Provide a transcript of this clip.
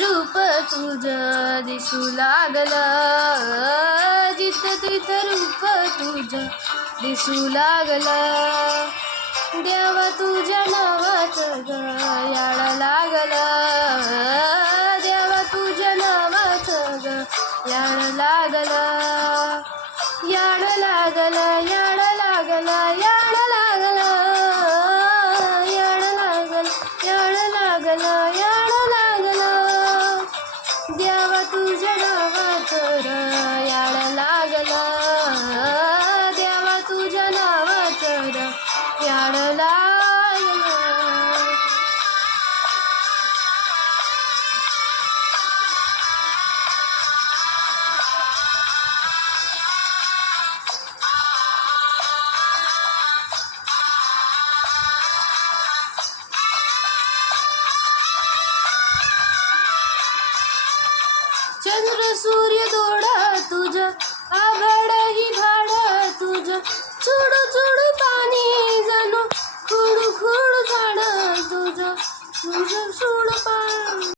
रूप तुझं दिसू लागलं, जिथं तिथं रूप तुझं दिसू लागलं. देवा तुझ्या नावाचं ग याड लागलं, देवा तुझ्या नावाचं ग याड लागलं, याड लागलं, याड लागलं, याड लागलं, याड लागलं, याड लागलं, याड लागलं. देवा तुझ्या नावाचं ग याड लागलं, देवा तुझ्या नावाचं ग याड लागलं. चंद्र सूर्य दोडा तुझं, आभाळ ही भाड तुझं, चुडू चुडू पाणी जणू खुडू खुडू झाड तुझं, तुझं सुड पाणी.